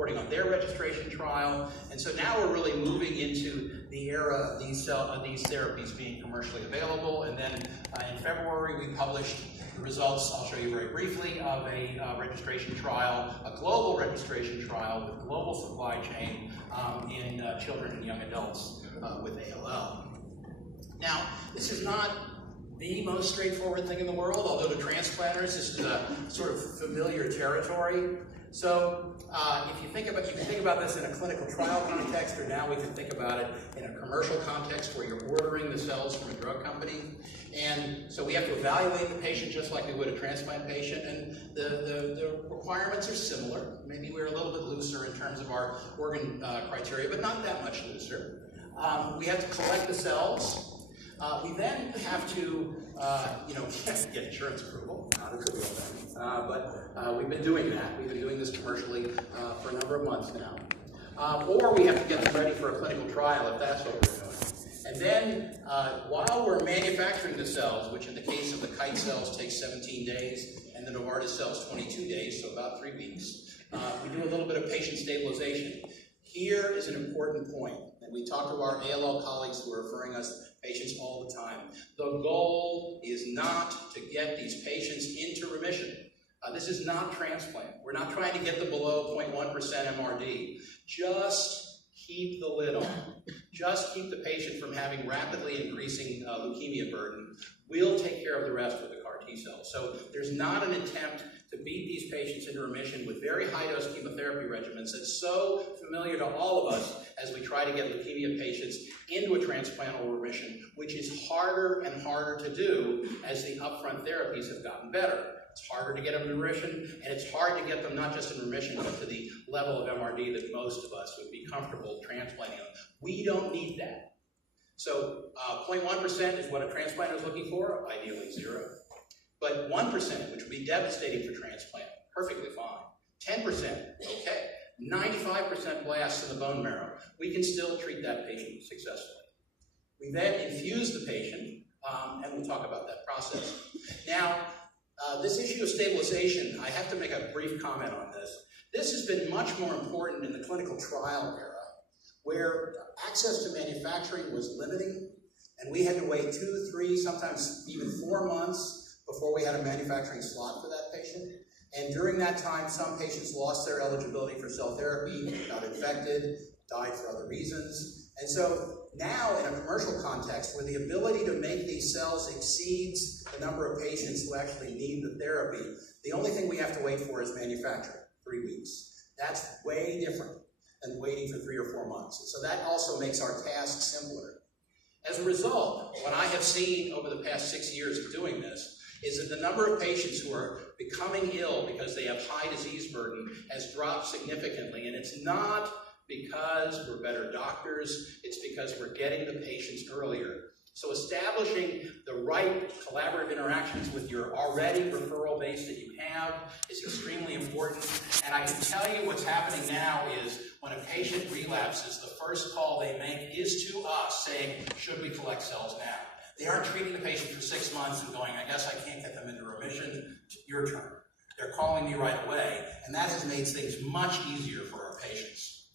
reporting on their registration trial. And so now we're really moving into the era of these therapies being commercially available. And then in February, we published the results, I'll show you very briefly, of a registration trial, a global registration trial with global supply chain in children and young adults with ALL. Now, this is not the most straightforward thing in the world, although to transplanters, this is a sort of familiar territory. So if you think about this in a clinical trial context, or now we can think about it in a commercial context where you're ordering the cells from a drug company. And so we have to evaluate the patient just like we would a transplant patient, and the requirements are similar. Maybe we're a little bit looser in terms of our organ criteria, but not that much looser. We have to collect the cells. We then have to, get insurance approval. Not a trivial thing, but we've been doing that. We've been doing this commercially for a number of months now. Or we have to get them ready for a clinical trial if that's what we're doing. And then while we're manufacturing the cells, which in the case of the Kite cells takes 17 days, and the Novartis cells 22 days, so about 3 weeks, we do a little bit of patient stabilization. Here is an important point, and we talk to our ALL colleagues who are referring us patients all the time. The goal is not to get these patients into remission. This is not transplant. We're not trying to get them below 0.1% MRD. Just keep the lid on. Just keep the patient from having rapidly increasing leukemia burden. We'll take care of the rest with the CAR T cells. So there's not an attempt to beat these patients into remission with very high-dose chemotherapy regimens that's so familiar to all of us as we try to get leukemia patients into a transplantable remission, which is harder and harder to do as the upfront therapies have gotten better. It's harder to get them in remission, and it's hard to get them not just in remission, but to the level of MRD that most of us would be comfortable transplanting them. We don't need that. So 0.1% is what a transplanter is looking for, ideally 0. But 1%, which would be devastating for transplant, perfectly fine. 10%, okay. 95% blasts in the bone marrow. We can still treat that patient successfully. We then infuse the patient, and we'll talk about that process. Now, this issue of stabilization, I have to make a brief comment on this. This has been much more important in the clinical trial era, where access to manufacturing was limiting, and we had to wait 2, 3, sometimes even 4 months before we had a manufacturing slot for that patient. And during that time, some patients lost their eligibility for cell therapy, got infected, died for other reasons. And so now in a commercial context where the ability to make these cells exceeds the number of patients who actually need the therapy, the only thing we have to wait for is manufacturing, 3 weeks. That's way different than waiting for 3 or 4 months. And so that also makes our task simpler. As a result, what I have seen over the past 6 years of doing this is that the number of patients who are becoming ill because they have high disease burden has dropped significantly. And it's not because we're better doctors, it's because we're getting the patients earlier. So establishing the right collaborative interactions with your already referral base that you have is extremely important. And I can tell you what's happening now is when a patient relapses, the first call they make is to us saying, should we collect cells now? They aren't treating the patient for 6 months and going, I guess I can't get them into remission, your turn. They're calling me right away, and that has made things much easier for our patients.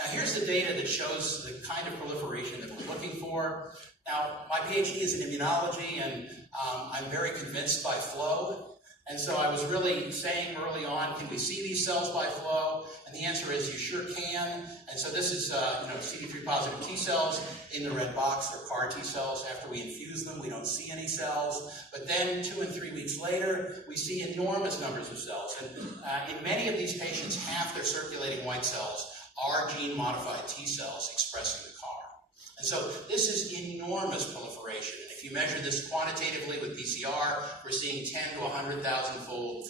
Now here's the data that shows the kind of proliferation that we're looking for. Now, my PhD is in immunology, and I'm very convinced by flow. And so I was really saying early on, can we see these cells by flow? And the answer is you sure can. And so this is CD3 positive T cells in the red box. They're CAR T cells. After we infuse them, we don't see any cells. But then 2 and 3 weeks later, we see enormous numbers of cells. And in many of these patients, half their circulating white cells are gene-modified T cells expressing the CAR. And so this is enormous proliferation. And if you measure this quantitatively with PCR, we're seeing 10 to 100,000-fold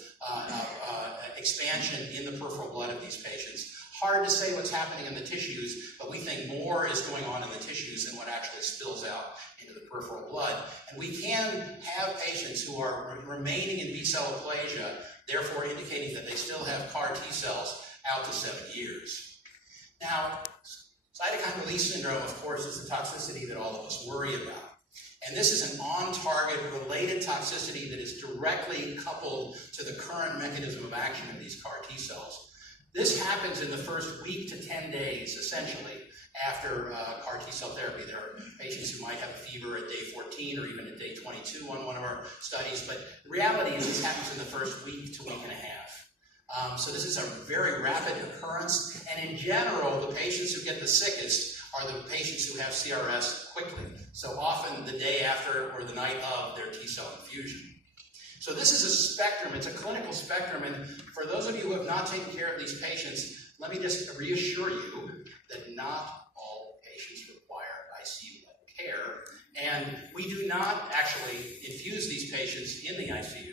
expansion in the peripheral blood of these patients. Hard to say what's happening in the tissues, but we think more is going on in the tissues than what actually spills out into the peripheral blood. And we can have patients who are remaining in B-cell aplasia, therefore indicating that they still have CAR T cells out to 7 years. Now, cytokine release syndrome, of course, is the toxicity that all of us worry about. And this is an on-target related toxicity that is directly coupled to the current mechanism of action of these CAR T cells. This happens in the first week to 10 days, essentially, after CAR T-cell therapy. There are patients who might have a fever at day 14 or even at day 22 on one of our studies, but the reality is this happens in the first week to week and a half. So this is a very rapid occurrence, and in general, the patients who get the sickest are the patients who have CRS quickly, so often the day after or the night of their T-cell infusion. So this is a spectrum, it's a clinical spectrum, and for those of you who have not taken care of these patients, let me just reassure you that not all patients require ICU-level care, and we do not actually infuse these patients in the ICU.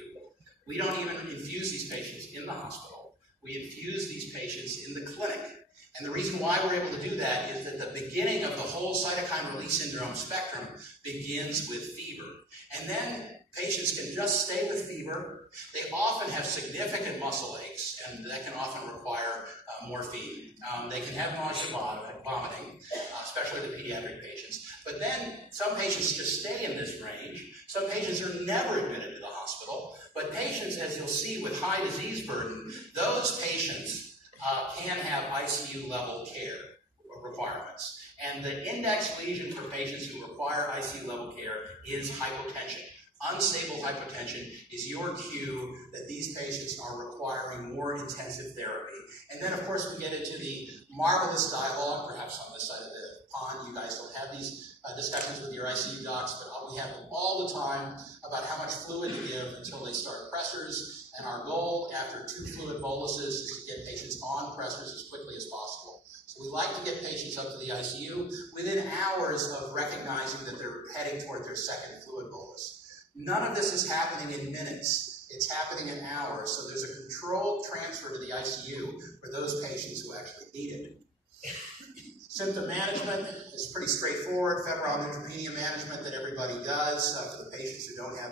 We don't even infuse these patients in the hospital. We infuse these patients in the clinic. And the reason why we're able to do that is that the beginning of the whole cytokine release syndrome spectrum begins with fever. And then patients can just stay with fever. They often have significant muscle aches, and that can often require morphine. They can have nausea, vomiting, especially the pediatric patients. But then some patients just stay in this range. Some patients are never admitted to the hospital. But patients, as you'll see with high disease burden, those patients can have ICU-level care requirements. And the index lesion for patients who require ICU-level care is hypotension. Unstable hypotension is your cue that these patients are requiring more intensive therapy. And then, of course, we get into the marvelous dialogue, perhaps on this side of the pond. You guys don't have these discussions with your ICU docs, but we have them all the time about how much fluid to give until they start pressors. And our goal after 2 fluid boluses is to get patients on pressors as quickly as possible. So we like to get patients up to the ICU within hours of recognizing that they're heading toward their second fluid bolus. None of this is happening in minutes. It's happening in hours. So there's a controlled transfer to the ICU for those patients who actually need it. Symptom management is pretty straightforward. Febrile neutropenia management that everybody does for the patients who don't have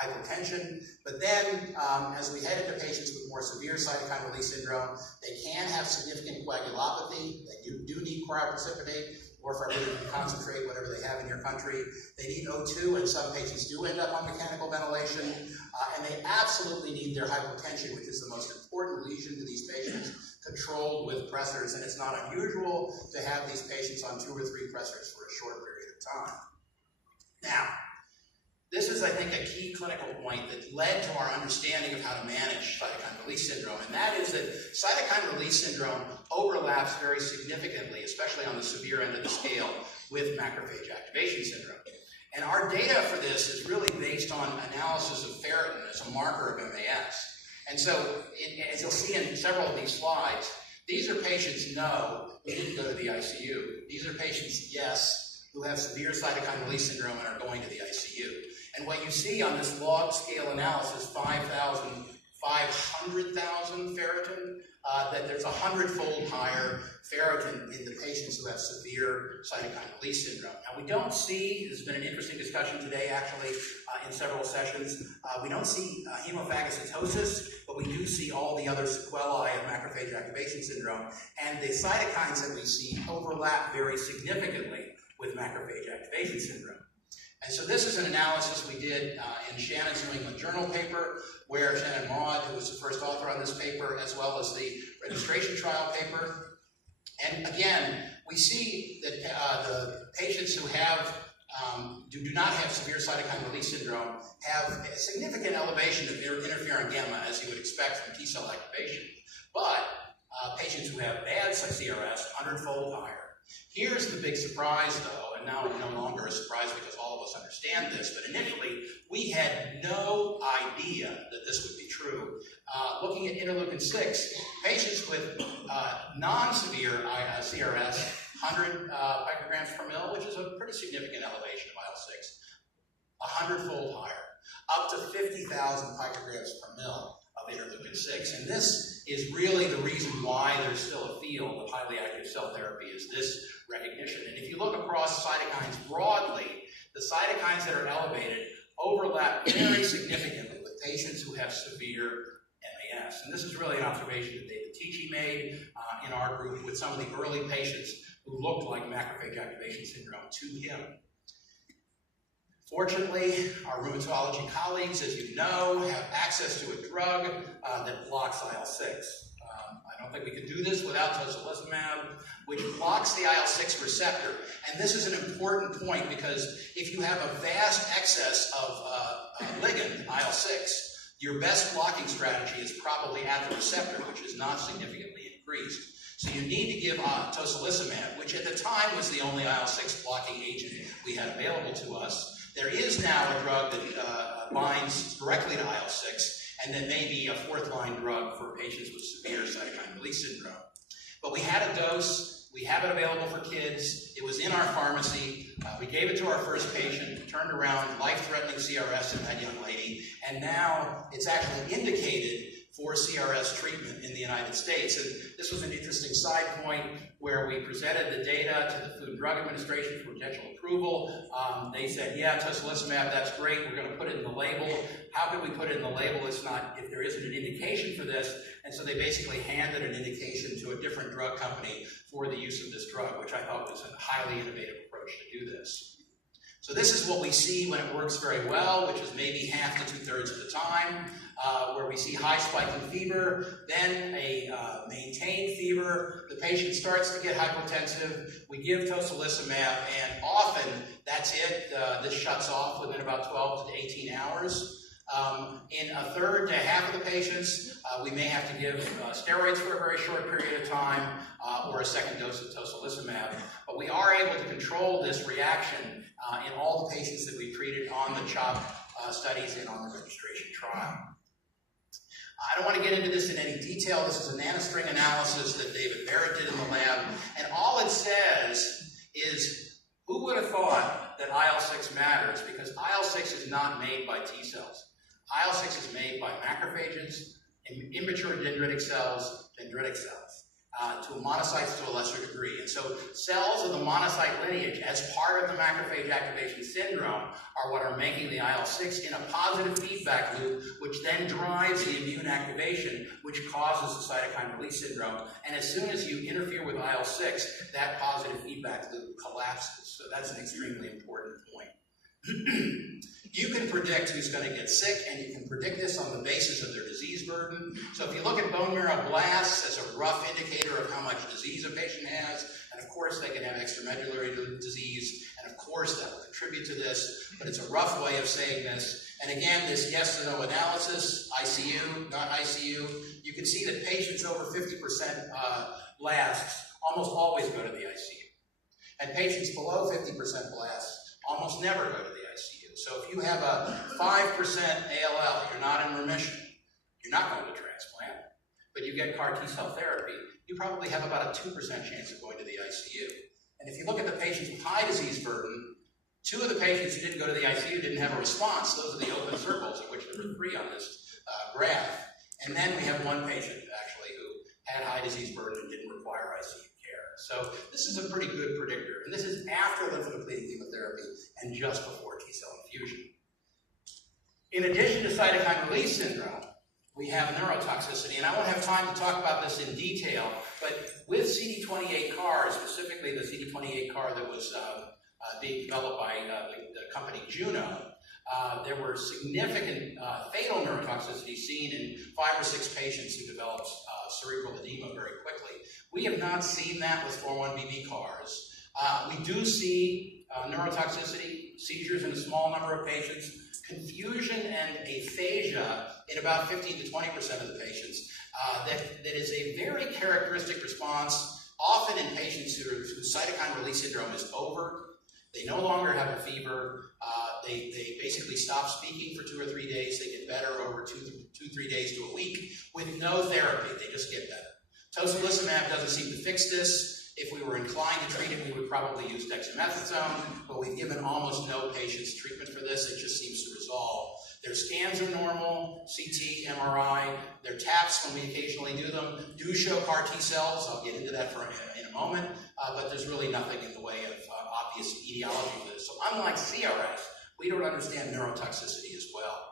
hypotension. But then, as we head into patients with more severe cytokine release syndrome, they can have significant coagulopathy. They do need cryoprecipitate or fibrinogen concentrate, whatever they have in your country. They need O2, and some patients do end up on mechanical ventilation. And they absolutely need their hypotension, which is the most important lesion to these patients, controlled with pressors. And it's not unusual to have these patients on 2 or 3 pressors for a short period of time. Now, this is, I think, a key clinical point that led to our understanding of how to manage cytokine release syndrome, and that is that cytokine release syndrome overlaps very significantly, especially on the severe end of the scale, with macrophage activation syndrome. And our data for this is really based on analysis of ferritin as a marker of MAS. And so, as you'll see in several of these slides, these are patients, no, who didn't go to the ICU. These are patients, yes, who have severe cytokine release syndrome and are going to the ICU. And what you see on this log scale analysis, 5,000, 500,000 ferritin, that there's 100-fold higher ferritin in the patients who have severe cytokine release syndrome. Now, we don't see, there's been an interesting discussion today actually in several sessions, we don't see hemophagocytosis, but we do see all the other sequelae of macrophage activation syndrome, and the cytokines that we see overlap very significantly with macrophage activation syndrome. And so this is an analysis we did in Shannon's New England Journal paper, where Shannon Maud, who was the first author on this paper, as well as the registration trial paper. And again, we see that the patients who have do not have severe cytokine release syndrome have a significant elevation of interferon gamma, as you would expect from T-cell activation. But patients who have bad CRS, 100-fold higher. Here's the big surprise, though, and now it's no longer a surprise because all of us understand this, but initially, we had no idea that this would be true. Looking at interleukin-6, patients with non-severe CRS, 100 picograms per mil, which is a pretty significant elevation of IL-6, 100-fold higher, up to 50,000 picograms per mil of interleukin-6. And this is really the reason why there's still a field of highly active cell therapy, is this recognition. And if you look across cytokines broadly, the cytokines that are elevated overlap very significantly with patients who have severe MAS. And this is really an observation that David Tichy made in our group with some of the early patients who looked like macrophage activation syndrome to him. Fortunately, our rheumatology colleagues, as you know, have access to a drug that blocks IL-6. this without tocilizumab, which blocks the IL-6 receptor. And this is an important point because if you have a vast excess of ligand, IL-6, your best blocking strategy is probably at the receptor, which is not significantly increased. So you need to give tocilizumab, which at the time was the only IL-6 blocking agent we had available to us. There is now a drug that binds directly to IL-6, and then maybe a fourth-line drug for patients with severe cytokine release syndrome. But we had a dose, we have it available for kids, it was in our pharmacy, we gave it to our first patient, turned around, life-threatening CRS in that young lady, and now it's actually indicated for CRS treatment in the United States. And this was an interesting side point where we presented the data to the Food and Drug Administration for potential approval. They said, yeah, tocilizumab, that's great, we're going to put it in the label. How can we put it in the label if there isn't an indication for this? And so they basically handed an indication to a different drug company for the use of this drug, which I thought was a highly innovative approach to do this. So this is what we see when it works very well, which is maybe half to two-thirds of the time, where we see high spike in fever, then a maintained fever. The patient starts to get hypotensive. We give tocilizumab, and often that's it. This shuts off within about 12 to 18 hours. In a third to half of the patients, we may have to give steroids for a very short period of time or a second dose of tocilizumab. But we are able to control this reaction in all the patients that we treated on the CHOP studies and on the registration trial. I don't want to get into this in any detail. This is a nanostring analysis that David Barrett did in the lab. And all it says is, who would have thought that IL-6 matters? Because IL-6 is not made by T cells. IL-6 is made by macrophages, immature dendritic cells, dendritic cells, to monocytes to a lesser degree. And so cells of the monocyte lineage, as part of the macrophage activation syndrome, are what are making the IL-6 in a positive feedback loop, which then drives the immune activation, which causes the cytokine release syndrome. And as soon as you interfere with IL-6, that positive feedback loop collapses. So that's an extremely important point. You can predict who's going to get sick, and you can predict this on the basis of their disease burden. So if you look at bone marrow blasts as a rough indicator of how much disease a patient has, and of course they can have extramedullary disease, and of course that will contribute to this, but it's a rough way of saying this. And again, this yes or no analysis, ICU, not ICU, you can see that patients over 50% blasts almost always go to the ICU. And patients below 50% blasts almost never go to the ICU. So if you have a 5% ALL, you're not in remission, you're not going to transplant, but you get CAR T-cell therapy, you probably have about a 2% chance of going to the ICU. And if you look at the patients with high disease burden, 2 of the patients who didn't go to the ICU didn't have a response. Those are the open circles, of which there were 3 on this graph. And then we have 1 patient, actually, who had high disease burden and didn't require ICU. So this is a pretty good predictor, and this is after lymphodepleting chemotherapy and just before T-cell infusion. In addition to cytokine release syndrome, we have neurotoxicity, and I won't have time to talk about this in detail, but with CD28 CAR, specifically the CD28 CAR that was being developed by the company Juno, there were significant fatal neurotoxicity seen in 5 or 6 patients who developed cerebral edema very quickly. We have not seen that with 4-1BB CARs. We do see neurotoxicity, seizures in a small number of patients, confusion and aphasia in about 15 to 20% of the patients. That is a very characteristic response, often in patients whose cytokine release syndrome is over. They no longer have a fever. They basically stop speaking for 2 or 3 days. They get better over 2-3 days to a week with no therapy. They just get better. Tocilizumab doesn't seem to fix this. If we were inclined to treat it, we would probably use dexamethasone, but we've given almost no patients treatment for this. It just seems to resolve. Their scans are normal, CT, MRI. Their TAPs, when we occasionally do them, do show CAR T cells. I'll get into that in a moment, but there's really nothing in the way of obvious etiology for this. So unlike CRS, we don't understand neurotoxicity as well.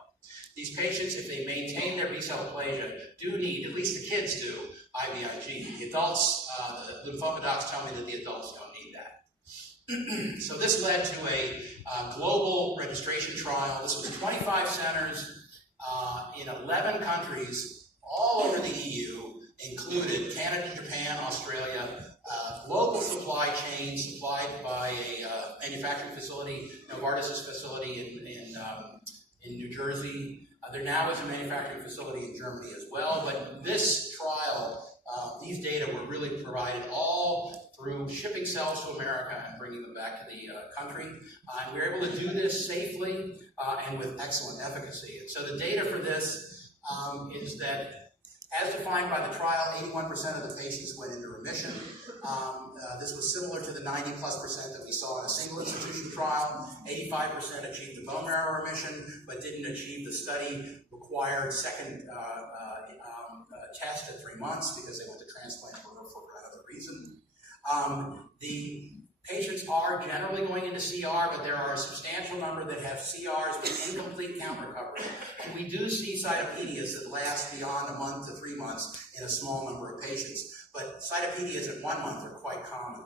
These patients, if they maintain their B-cell aplasia, do need, at least the kids do, IVIG. The adults, the lymphoma docs tell me that the adults don't need that. So this led to a global registration trial. This was 25 centers in 11 countries all over the EU. included Canada, Japan, Australia, local supply chain supplied by a manufacturing facility, Novartis' facility in New Jersey. There now is a manufacturing facility in Germany as well, but this trial, these data were really provided all through shipping cells to America and bringing them back to the country. And we were able to do this safely and with excellent efficacy. And so the data for this is that, as defined by the trial, 81% of the patients went into remission. This was similar to the 90+% that we saw in a single institution trial. 85% achieved a bone marrow remission, but didn't achieve the study required second test at 3 months because they went to transplant for another reason. The patients are generally going into CR, but there are a substantial number that have CRs with incomplete count recovery. And we do see cytopenias that last beyond a month to 3 months in a small number of patients. But cytopenias at 1 month are quite common.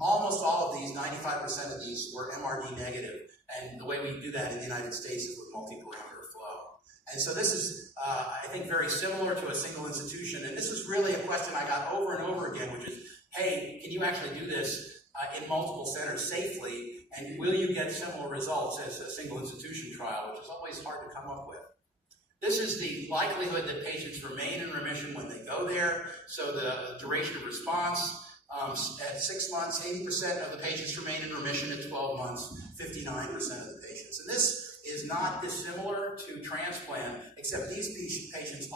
Almost all of these, 95% of these, were MRD negative. And the way we do that in the United States is with multi-parameter flow. And so this is, I think, very similar to a single institution. And this is really a question I got over and over again, which is, hey, can you actually do this in multiple centers safely? And will you get similar results as a single institution trial, which is always hard to come up with? This is the likelihood that patients remain in remission when they go there. So the duration of response, at 6 months, 80% of the patients remain in remission. At 12 months, 59% of the patients. And this is not dissimilar to transplant, except these patients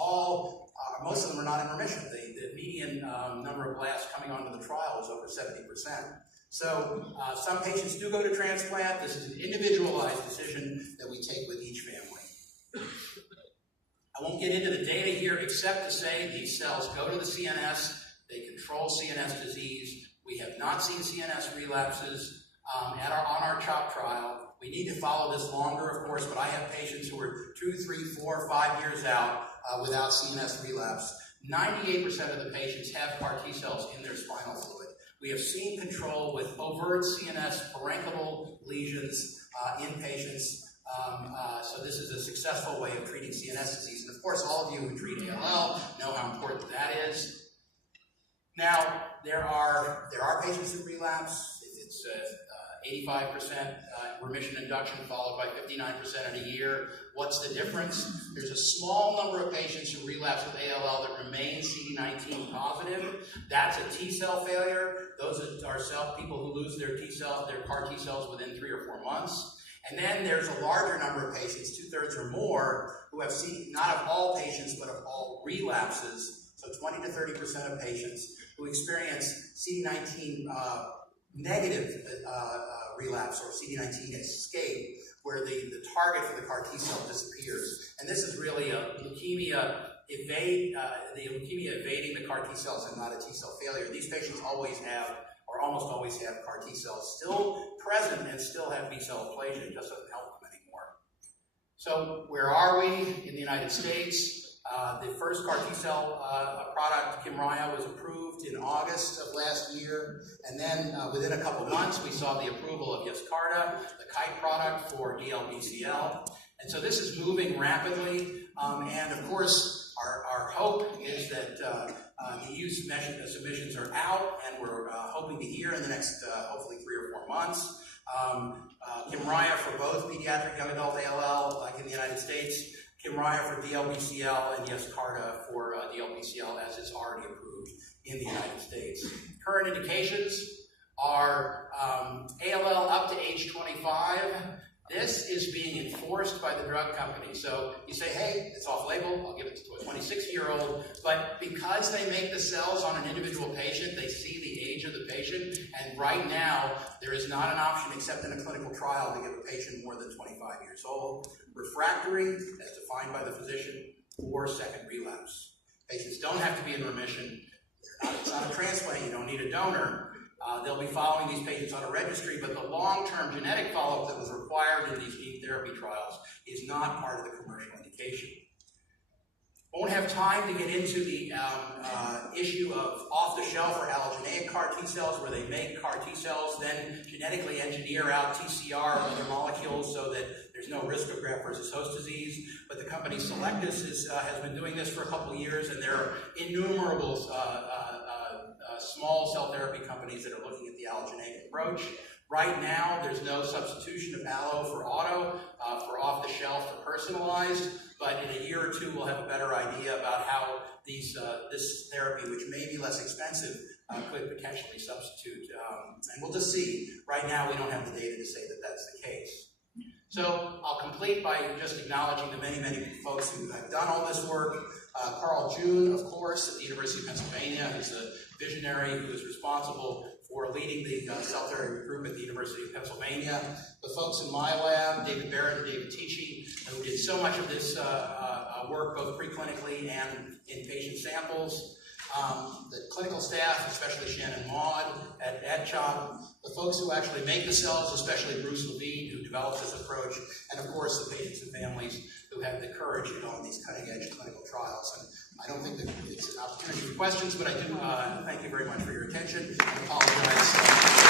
most of them are not in remission. The median number of blasts coming onto the trial is over 70%. So some patients do go to transplant. This is an individualized decision that we take with each family. I won't get into the data here except to say these cells go to the CNS. They control CNS disease. We have not seen CNS relapses on our CHOP trial. We need to follow this longer, of course, but I have patients who are 2, 3, 4, 5 years out without CNS relapse. 98% of the patients have CAR T cells in their spinal fluid. We have seen control with overt CNS parenchymal lesions in patients. So this is a successful way of treating CNS disease. And of course, all of you who treat ALL know how important that is. Now, there are patients who relapse. It's 85% remission induction followed by 59% in a year. What's the difference? There's a small number of patients who relapse with ALL that remain CD19 positive. That's a T cell failure. Those are people who lose their CAR T cells within 3 or 4 months. And then there's a larger number of patients, 2/3 or more, who have not of all patients, but of all relapses, so 20 to 30% of patients who experience CD19 negative relapse or CD19 escape, where the target for the CAR T cell disappears. And this is really a leukemia evading the CAR T cells and not a T cell failure. These patients always have, or almost always have, CAR T cells still present and still have B cell aplasia. It just doesn't help them anymore. So where are we in the United States? The first CAR T cell product, Kymriah, was approved in August of last year. And then within a couple months, we saw the approval of Yescarta, the Kite product for DLBCL. And so this is moving rapidly. And of course, our hope is that the EU submissions are out, and we're hoping to hear in the next, hopefully, 3 or 4 months. Kymriah for both pediatric young adult ALL, like in the United States, Kymriah for DLBCL, and Yescarta for DLBCL, as is already approved in the United States. Current indications are ALL up to age 25. This is being enforced by the drug company. So you say, hey, it's off-label, I'll give it to a 26-year-old. But because they make the cells on an individual patient, they see the age of the patient. And right now, there is not an option except in a clinical trial to give a patient more than 25 years old. Refractory, as defined by the physician, or second relapse. Patients don't have to be in remission. It's not a transplant, you don't need a donor. They'll be following these patients on a registry, but the long-term genetic follow-up that was required in these gene therapy trials is not part of the commercial indication. Won't have time to get into the issue of off-the-shelf or allogeneic CAR T cells, where they make CAR T cells, then genetically engineer out TCR or other molecules so that there's no risk of graft versus host disease. But the company Selectus has been doing this for a couple of years, and there are innumerable small cell therapy companies that are looking at the allogeneic approach. Right now, there's no substitution of allo for auto, for off-the-shelf or personalized, but in a year or two, we'll have a better idea about how this therapy, which may be less expensive, could potentially substitute. And we'll just see. Right now, we don't have the data to say that that's the case. So I'll complete by just acknowledging the many, many folks who have done all this work. Carl June, of course, at the University of Pennsylvania, who's a visionary who is responsible for leading the cell therapy group at the University of Pennsylvania. The folks in my lab, David Barrett and David Tichy, who did so much of this work both preclinically and in patient samples. The clinical staff, especially Shannon Maud at Ebmt, the folks who actually make the cells, especially Bruce Levine, who developed this approach, and of course the patients and families who have the courage to go on these cutting-edge clinical trials. And I don't think that it's an opportunity for questions, but I do thank you very much for your attention. I apologize.